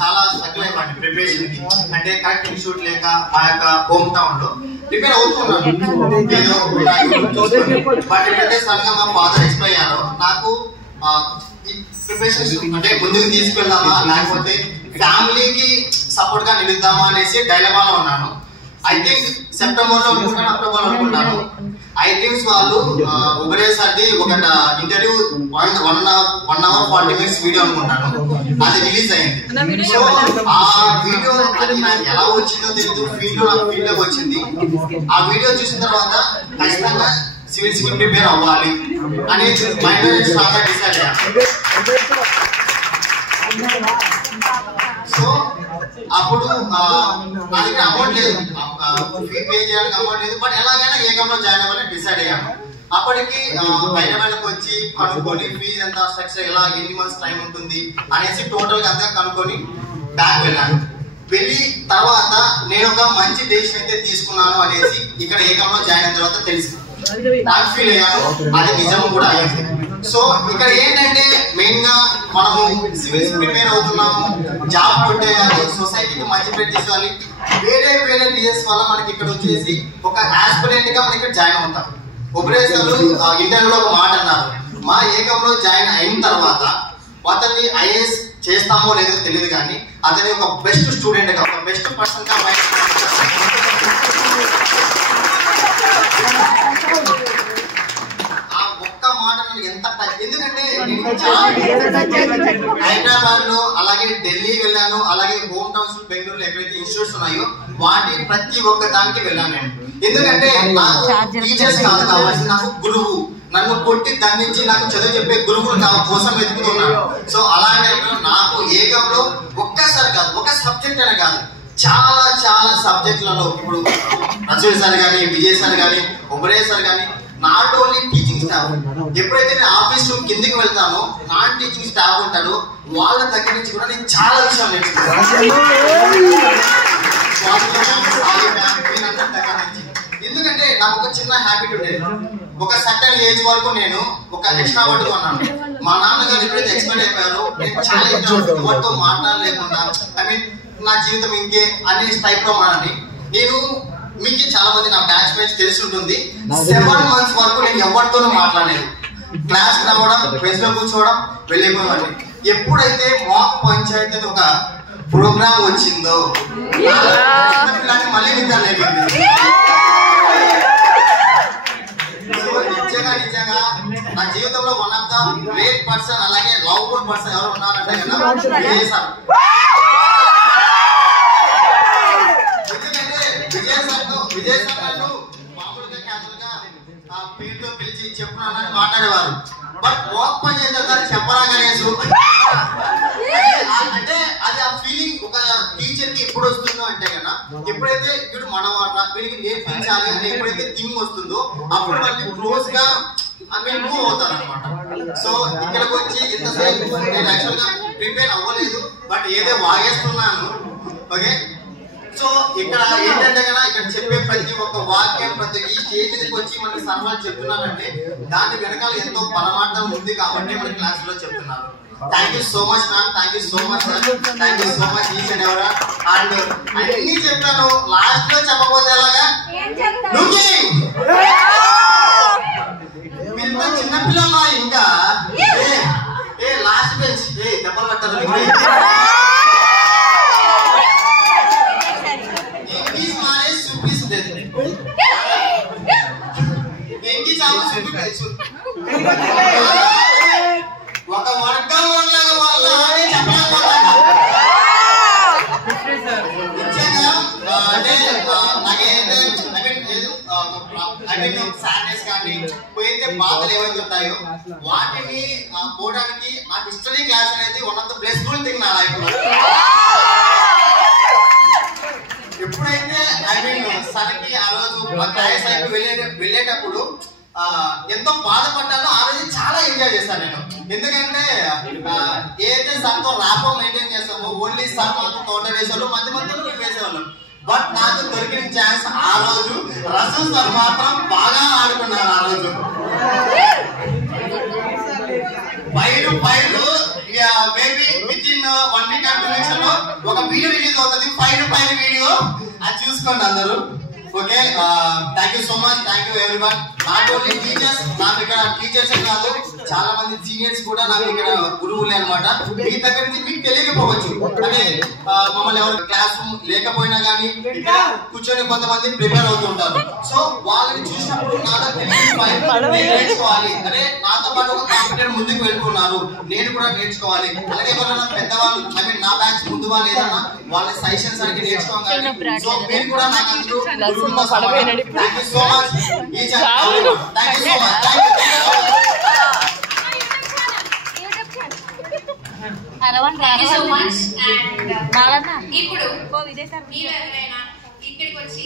చాలా స్ట్రగుల్ అయిపోయింది ప్రిపరేషన్ కి. అంటే కరెక్ట్ ఇన్స్టిట్యూట్ లేక మా యొక్క హోమ్ టౌన్ లో ప్రిపేర్ అవుతున్నాను. బట్ ఎప్పుడైతే సడన్ గా మా ఫాదర్ ఎక్స్పైర్ అయ్యారో నాకు ప్రిపరేషన్ అంటే ముందుకు తీసుకెళ్దామా లేకపోతే ఫ్యామిలీకి సపోర్ట్ గా నిలుద్దామా అనేసి డైలమాలో ఉన్నాను. ఐ థింక్ సెప్టెంబర్ లో అనుకుంటాను, అక్టోబర్ లో అనుకుంటాను. ఐటీమ్స్ వాళ్ళు ఉబరే సార్ది ఒక ఇంటర్వ్యూ 1 hour 40 minutes వీడియో అనుకుంటాను, అది రిలీజ్ అయింది. సో ఆ వీడియో అది నాకు ఎలా వచ్చిందో తెలియదు, ఫీల్డ్ లోకి వచ్చింది. ఆ వీడియో చూసిన తర్వాత ఖచ్చితంగా సివిల్స్ కి ప్రిపేర్ అవ్వాలి అని మైండ్ స్ట్రాంగ్ గా డిసైడ్ అయ్యాను. సో అప్పుడు నా దగ్గర అమౌంట్ లేదు, ఫీ పే చేయడానికి అమౌంట్ లేదు. బట్ ఎలాగైనా ఏకంలో జాయిన్ అవ్వాలని డిసైడ్ అయ్యాను. అప్పటికి హైదరాబాద్కి వచ్చి కనుక్కొని ఫీజు ఎంత, స్ట్రక్చర్ ఎలా, ఎన్ని మంత్స్ టైం ఉంటుంది అనేసి టోటల్ గా అంతా కనుక్కొని బ్యాక్ వెళ్ళాను. వెళ్ళి తర్వాత నేను ఒక మంచి డెసిషన్ అయితే తీసుకున్నాను అనేసి ఇక్కడ ఏకంలో జాయిన్ అయిన తర్వాత తెలిసి నాకు ఫీల్ అయ్యాను. అది నిజం కూడా అయ్యింది. సో ఇక్కడ ఏంటంటే మెయిన్ గా మనము సివిల్స్ ప్రిపేర్ అవుతున్నాము, జాబ్ కొట్టేయాలి, సొసైటీకి మంచి పేరు తీసుకోవాలి. వేరే రీజన్స్ వల్ల మనకి ఇక్కడ వచ్చేసి ఒక ఆస్పిరెంట్ గా మనం ఇక్కడ జాయిన్ అవుతాం. ఉపరేషన్లు ఇంటర్వ్యూలో ఒక మాట అన్నారు, మా ఏకంలో జాయిన్ అయిన తర్వాత అతన్ని ఐఏఎస్ చేస్తామో లేదో తెలియదు, కానీ అతని ఒక బెస్ట్ స్టూడెంట్ గా, ఒక బెస్ట్ పర్సన్ గా ఎందుకంటే హైదరాబాద్ లో అలాగే ఢిల్లీ వెళ్ళాను, అలాగే హోమ్ టౌన్స్ బెంగళూరులో ఎక్కడైతే ఇన్స్టిట్యూట్స్ ఉన్నాయో వాటి ప్రతి ఒక్క దానికి వెళ్ళాను నేను. ఎందుకంటే నాకు టీచర్స్ కాదు కావాల్సింది, నాకు గురువు, నన్ను కొట్టి దండించి నాకు చదువు చెప్పే గురువులు కోసం వెతుకుతున్నాను. సో అలాగే నాకు ఏకంలో ఒక్కసారి కాదు, ఒక సబ్జెక్ట్ అనే కాదు, చాలా చాలా సబ్జెక్టులలో ఇప్పుడు రసూల్ సార్ కానీ, విజయ్ సార్ కానీ, ఉబరే సార్ కానీ, నాట్ ఓన్లీ టీచింగ్ స్టాఫ్, ఎప్పుడైతే నేను ఆఫీస్ రూమ్ కిందికి వెళ్తానో నాన్ టీచింగ్ స్టాఫ్ ఉంటారు, వాళ్ళ దగ్గర నుంచి కూడా నేను చాలా విషయాలు నేర్చుకున్నాను. ఎందుకంటే నాకు ఒక చిన్న హ్యాబిట్ ఉండేది, ఒక సర్టన్ ఏజ్ వరకు నేను ఒక ఎక్స్ట్రా వర్డ్ కొన్నాను. మా నాన్నగారు ఎప్పుడైతే ఎక్స్పైర్ అయిపోయారో నేను చాలా ఎవరితో మాట్లాడలేకుండా, ఐ మీన్ నా జీవితం ఇంకే అనే టైప్ లో మాట్లాడి, నేను మీకు చాలా మంది నా బ్యాచ్ మేట్స్ తెలిసి ఉంటుంది, 7 months వరకు నేను ఎవరితోనూ మాట్లాడలేదు. క్లాస్ రావడం, బెంచ్ లో కూర్చోవడం, వెళ్ళిపోవాలి. ఎప్పుడైతే మాక్ పంచాయతీ ఒక ప్రోగ్రామ్ వచ్చిందో మళ్ళీ నిద్ర లేపింది. నిజంగా నా జీవితంలో one of the great person, అలాగే లవ్ఫుల్ పర్సన్ ఎవరు ఉన్నారంటే విజయ్ సార్. విజయ్ సార్ నన్ను మామూలుగా క్యాజువల్ గా పేరుతో పిలిచి చెప్పున్నానని మాట్లాడేవారు. బట్ వాక్ పని చేద్దాం చెప్పరా గణేష్ అంటే అది ఆ ఫీలింగ్ ఒక టీచర్ కి ఎప్పుడు వస్తుందో అంటే కదా, ఎప్పుడైతే వీడు మనవాట వీడికి నేర్పించాలి అని ఎప్పుడైతే థింగ్ వస్తుందో అప్పుడు మళ్ళీ క్లోజ్ గా మూవ్ అవుతారు అనమాట. సో ఇక్కడికి వచ్చి ఇంతసేపు నేను యాక్చువల్ గా ప్రిపేర్ అవ్వలేదు, బట్ ఏదో వాగేస్తున్నాను. ఓకే, సో ఇక్కడ ఏంటంటే కదా, ఇక్కడ చెప్పే ప్రతి ఒక్క వాక్యం, ప్రతి ఈ స్టేజ్ మీదకి వచ్చి మనకి సన్మానం చెప్తున్నారంటే దాని వెనకాల ఎంతో పరమార్థం ఉంది కాబట్టి మన క్లాస్ లో చెప్తున్నారు. Thank you so much ma'am, thank you so much sir, thank you so much each and ever. And అన్ని చెప్పాను, లాస్ట్ లో చెప్పబోతే ఎలాగా, మీరు చిన్నపిల్లలా ఇంకా ఏ లాస్ట్ బెంచ్ ఏ దెబ్బలు పట్టారు. ఒక వర్గం సాడ్నెస్ కానీ పోయితే బాధలు ఏవైతే ఉంటాయో వాటిని పోవడానికి నాకు హిస్టరీ క్లాస్ అనేది one of the blissful thing నా లైఫ్ లో. ఎప్పుడైతే ఐ మీన్ సరికి ఆ రోజు వెళ్ళేటప్పుడు ఎంతో బాధపడ్డాను, ఆ రోజు చాలా ఎంజాయ్ చేశాను నేను. ఎందుకంటే ఏదైతే సార్తో ర్యాపో మెయింటైన్ చేస్తామో ఓన్లీ సార్ మాత్రం కౌంటర్ వేసేవాళ్ళు మధ్య మధ్యలో వేసేవాళ్ళు. బట్ నాకు దొరికిన ఛాన్స్ ఆ రోజు రసూల్ సార్ మాత్రం బాగా ఆడుకున్నారు. ఆ రోజు five maybe with in 1 week or 2 weeks లో ఒక వీడియో రిలీజ్ అవుతుంది. 5 వీడియో అది చూసుకోండి అందరూ. Okay, thank you so much. Thank you everyone. Not only teachers, నాకు ఇక్కడ టీచర్స్ కాదు చాలా మంది సీనియర్స్ కూడా నాకు ఇక్కడ గురువులే అనమాట. మీ దగ్గర నుంచి మీకు తెలియకపోవచ్చు, అంటే మమ్మల్ని ఎవరు క్లాస్ లేకపోయినా కానీ ఇక్కడ కూర్చొని కొంతమంది ప్రిపేర్ అవుతూ ఉంటారు. సో వాళ్ళని చూసినప్పుడు నాతో నేర్చుకోవాలి, అంటే నాతో పాటు ఒక కాంపిటేటర్ ముందుకు వెళ్తున్నారు, నేను కూడా నేర్చుకోవాలి. అలాగే ఎవరైనా పెద్దవాళ్ళు ఐ మీన్ నా బ్యాచ్ ముందు వాళ్ళు ఏదన్నా వాళ్ళ సజెషన్స్ అడిగి నేర్చుకోవాలి. సో మీరు కూడా నాకు అందరూ thank you so much. Thank you so much. ఇప్పుడు మీరు ఎవరైనా ఇక్కడికి వచ్చి